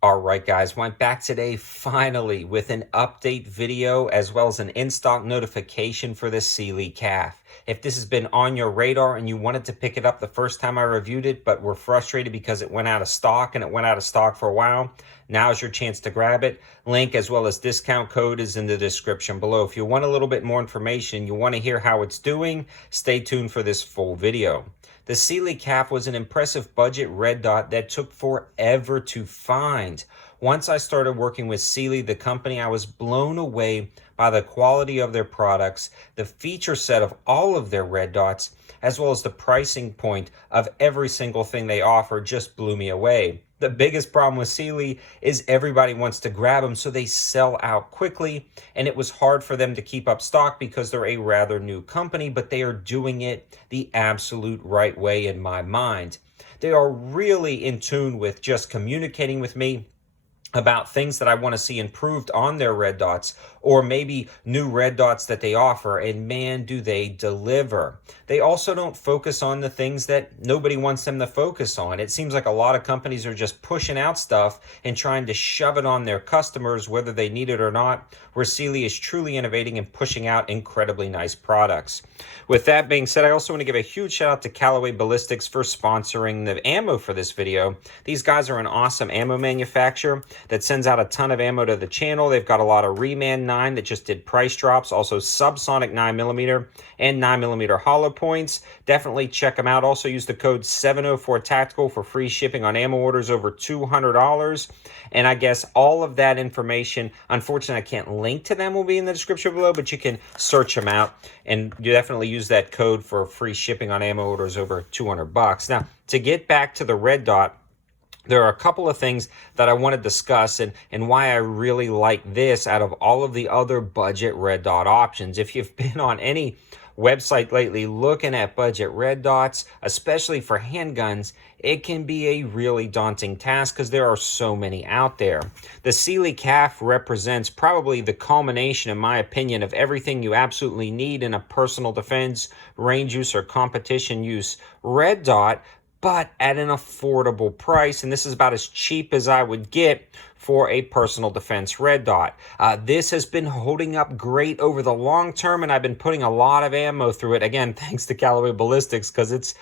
All right, guys, went back today finally with an update video as well as an in-stock notification for the Cyelee calf. If this has been on your radar and you wanted to pick it up the first time I reviewed it, but were frustrated because it went out of stock and it went out of stock for a while, now's your chance to grab it. Link as well as discount code is in the description below. If you want a little bit more information, you want to hear how it's doing, stay tuned for this full video. The Cyelee calf was an impressive budget red dot that took forever to find. Once I started working with Cyelee, the company, I was blown away by the quality of their products, the feature set of all of their red dots, as well as the pricing point of every single thing they offer just blew me away. The biggest problem with Cyelee is everybody wants to grab them, so they sell out quickly, and it was hard for them to keep up stock because they're a rather new company, but they are doing it the absolute right way in my mind. They are really in tune with just communicating with me about things that I want to see improved on their red dots, or maybe new red dots that they offer, and man, do they deliver. They also don't focus on the things that nobody wants them to focus on. It seems like a lot of companies are just pushing out stuff and trying to shove it on their customers, whether they need it or not, where Cyelee is truly innovating and pushing out incredibly nice products. With that being said, I also want to give a huge shout out to Callaway Ballistics for sponsoring the ammo for this video. These guys are an awesome ammo manufacturer that sends out a ton of ammo to the channel. They've got a lot of Reman 9 that just did price drops, also subsonic 9mm and 9mm hollow points. Definitely check them out. Also use the code 704TACTICAL for free shipping on ammo orders over $200. And I guess all of that information, unfortunately I can't link to them, will be in the description below, but you can search them out, and you definitely use that code for free shipping on ammo orders over $200. Now, to get back to the red dot, there are a couple of things that I want to discuss and why I really like this out of all of the other budget red dot options. If you've been on any website lately looking at budget red dots, especially for handguns, it can be a really daunting task because there are so many out there. The Cyelee calf represents probably the culmination, in my opinion, of everything you absolutely need in a personal defense, range use, or competition use red dot, but at an affordable price, and this is about as cheap as I would get for a personal defense red dot. This has been holding up great over the long term, and I've been putting a lot of ammo through it, again, thanks to Callaway Ballistics, because it's,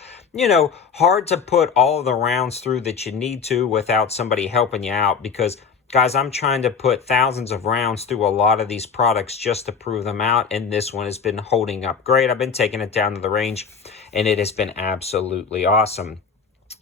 hard to put all of the rounds through that you need to without somebody helping you out, because guys, I'm trying to put thousands of rounds through a lot of these products just to prove them out, and this one has been holding up great. I've been taking it down to the range, and it has been absolutely awesome.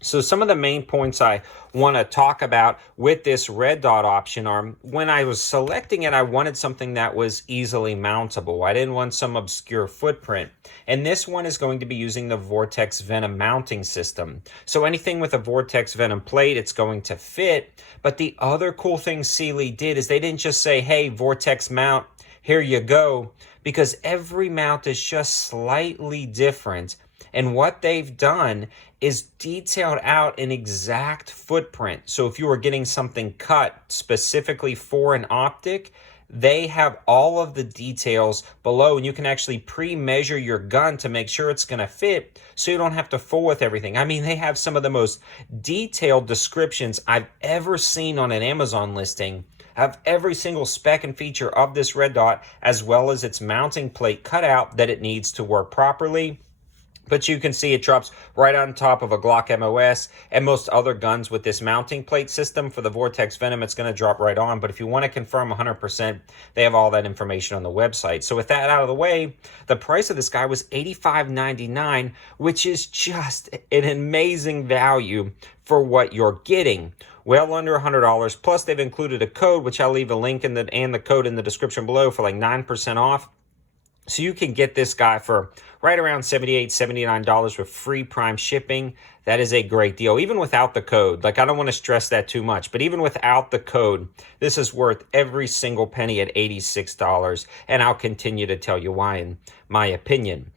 So some of the main points I want to talk about with this red dot option are, when I was selecting it, I wanted something that was easily mountable. I didn't want some obscure footprint. And this one is going to be using the Vortex Venom mounting system. So anything with a Vortex Venom plate, it's going to fit. But the other cool thing Cyelee did is they didn't just say, hey, Vortex mount, here you go, because every mount is just slightly different. And what they've done is detailed out an exact footprint. So if you were getting something cut specifically for an optic, they have all of the details below, and you can actually pre-measure your gun to make sure it's going to fit, so you don't have to fool with everything. I mean, they have some of the most detailed descriptions I've ever seen on an Amazon listing of every single spec and feature of this red dot, as well as its mounting plate cutout that it needs to work properly. But you can see it drops right on top of a Glock MOS, and most other guns with this mounting plate system for the Vortex Venom, it's going to drop right on. But if you want to confirm 100%, they have all that information on the website. So with that out of the way, the price of this guy was $85.99, which is just an amazing value for what you're getting. Well under $100, plus they've included a code, which I'll leave a link and the code in the description below for like 9% off. So you can get this guy for right around $78, $79 with free Prime shipping. That is a great deal, even without the code. Like, I don't want to stress that too much, but even without the code, this is worth every single penny at $86, and I'll continue to tell you why in my opinion.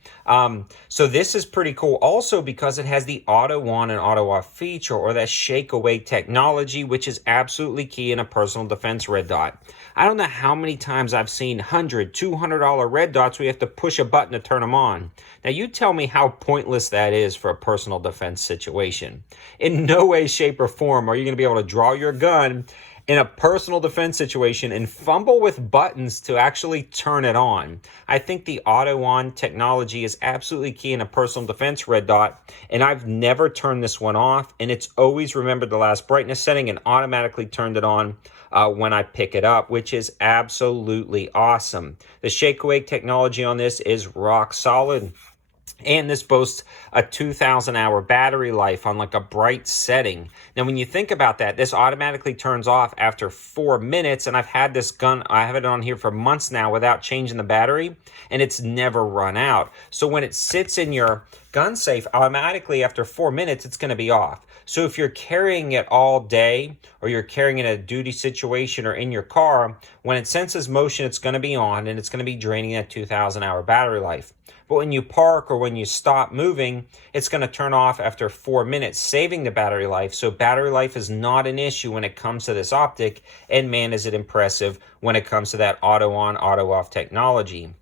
So this is pretty cool also because it has the auto on and auto off feature, or that shake away technology, which is absolutely key in a personal defense red dot. I don't know how many times I've seen $100, $200 red dots where you have to push a button to turn them on. Now you tell me how pointless that is for a personal defense situation. In no way, shape, or form are you going to be able to draw your gun in a personal defense situation and fumble with buttons to actually turn it on. I think the auto on technology is absolutely key in a personal defense red dot, and I've never turned this one off, and it's always remembered the last brightness setting and automatically turned it on when I pick it up, which is absolutely awesome. The shake awake technology on this is rock solid. And this boasts a 2,000-hour battery life on like a bright setting. Now, when you think about that, this automatically turns off after 4 minutes. And I've had this gun, I have it on here for months now without changing the battery, and it's never run out. So when it sits in your gun safe, automatically after 4 minutes, it's going to be off. So if you're carrying it all day, or you're carrying it in a duty situation or in your car, when it senses motion, it's going to be on, and it's going to be draining that 2,000-hour battery life. But when you park or when you stop moving, it's going to turn off after 4 minutes, saving the battery life. So battery life is not an issue when it comes to this optic. And man, is it impressive when it comes to that auto on, auto off technology.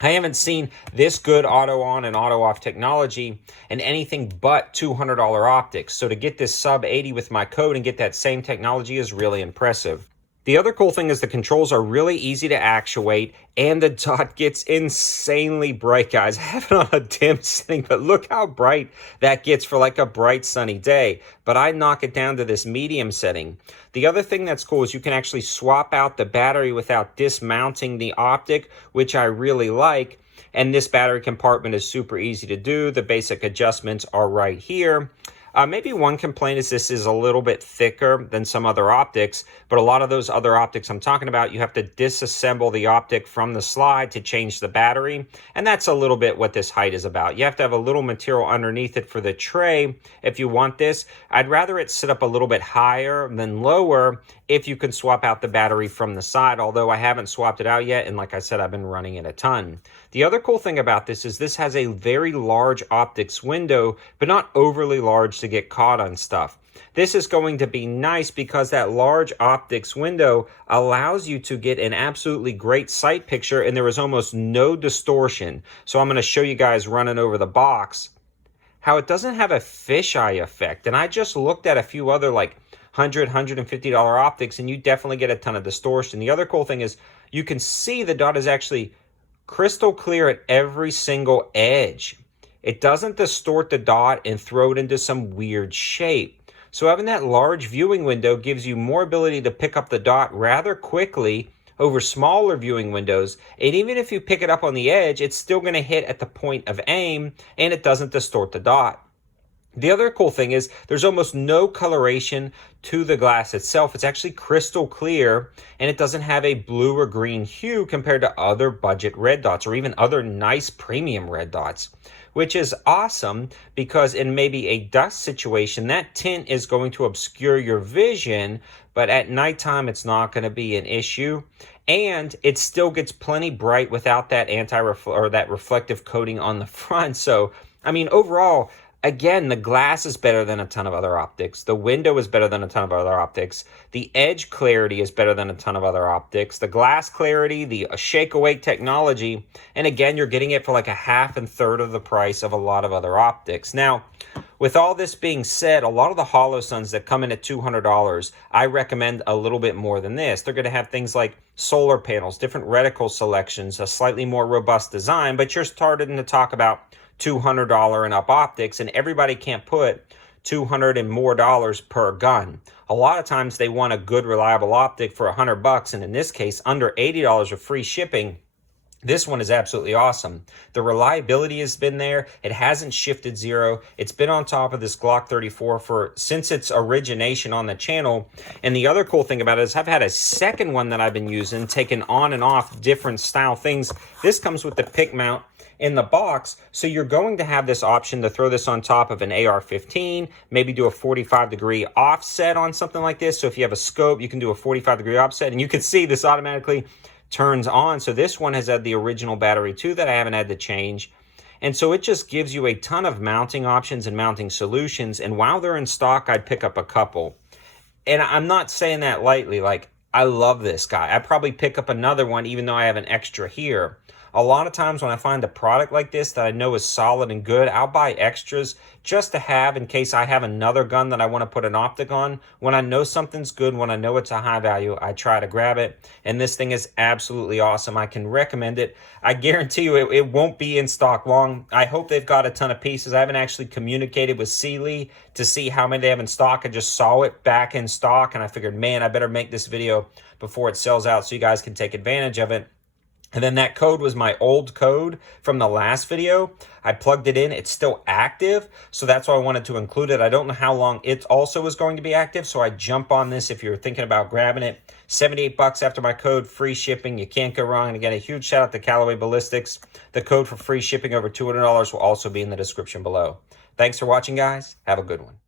I haven't seen this good auto on and auto off technology in anything but $200 optics. So to get this sub 80 with my code and get that same technology is really impressive. The other cool thing is the controls are really easy to actuate, and the dot gets insanely bright, guys. I have it on a dim setting, but look how bright that gets for like a bright sunny day. But I knock it down to this medium setting. The other thing that's cool is you can actually swap out the battery without dismounting the optic, which I really like. And this battery compartment is super easy to do. The basic adjustments are right here. Maybe one complaint is this is a little bit thicker than some other optics, but a lot of those other optics I'm talking about, you have to disassemble the optic from the slide to change the battery, and that's a little bit what this height is about. You have to have a little material underneath it for the tray if you want this. I'd rather it sit up a little bit higher than lower if you can swap out the battery from the side, although I haven't swapped it out yet, and like I said, I've been running it a ton. The other cool thing about this is this has a very large optics window, but not overly large to get caught on stuff. This is going to be nice because that large optics window allows you to get an absolutely great sight picture, and there is almost no distortion. So I'm going to show you guys running over the box how it doesn't have a fisheye effect. And I just looked at a few other like $150 optics, and you definitely get a ton of distortion. The other cool thing is you can see the dot is actually crystal clear at every single edge. It doesn't distort the dot and throw it into some weird shape. So having that large viewing window gives you more ability to pick up the dot rather quickly over smaller viewing windows. And even if you pick it up on the edge, it's still going to hit at the point of aim, and it doesn't distort the dot. The other cool thing is there's almost no coloration to the glass itself. It's actually crystal clear, and it doesn't have a blue or green hue compared to other budget red dots or even other nice premium red dots, which is awesome because in maybe a dust situation, that tint is going to obscure your vision, but at nighttime, it's not going to be an issue. And it still gets plenty bright without that that reflective coating on the front. So, I mean, overall, again, the glass is better than a ton of other optics. The window is better than a ton of other optics. The edge clarity is better than a ton of other optics. The glass clarity, the shake awake technology, and again, you're getting it for like a half and third of the price of a lot of other optics. Now, with all this being said, a lot of the Holosuns that come in at $200, I recommend a little bit more than this. They're going to have things like solar panels, different reticle selections, a slightly more robust design, but you're starting to talk about $200 and up optics, and everybody can't put $200 and more per gun. A lot of times they want a good reliable optic for $100, and in this case under $80 with free shipping. This one is absolutely awesome. The reliability has been there. It hasn't shifted zero. It's been on top of this Glock 34 since its origination on the channel. And the other cool thing about it is I've had a second one that I've been using, taking on and off different style things. This comes with the pick mount in the box, so you're going to have this option to throw this on top of an AR-15, maybe do a 45-degree offset on something like this. So if you have a scope, you can do a 45-degree offset, and you can see this automatically turns on. So this one has had the original battery too that I haven't had to change. And so it just gives you a ton of mounting options and mounting solutions. And while they're in stock, I'd pick up a couple. And I'm not saying that lightly. Like, I love this guy. I'd probably pick up another one even though I have an extra here. A lot of times when I find a product like this that I know is solid and good, I'll buy extras just to have in case I have another gun that I want to put an optic on. When I know something's good, when I know it's a high value, I try to grab it. And this thing is absolutely awesome. I can recommend it. I guarantee you it won't be in stock long. I hope they've got a ton of pieces. I haven't actually communicated with Cyelee to see how many they have in stock. I just saw it back in stock and I figured, man, I better make this video before it sells out so you guys can take advantage of it. And then that code was my old code from the last video. I plugged it in. It's still active. So that's why I wanted to include it. I don't know how long it also is going to be active. So I jump on this if you're thinking about grabbing it. 78 bucks after my code, free shipping. You can't go wrong. And again, a huge shout out to Callaway Ballistics. The code for free shipping over $200 will also be in the description below. Thanks for watching, guys. Have a good one.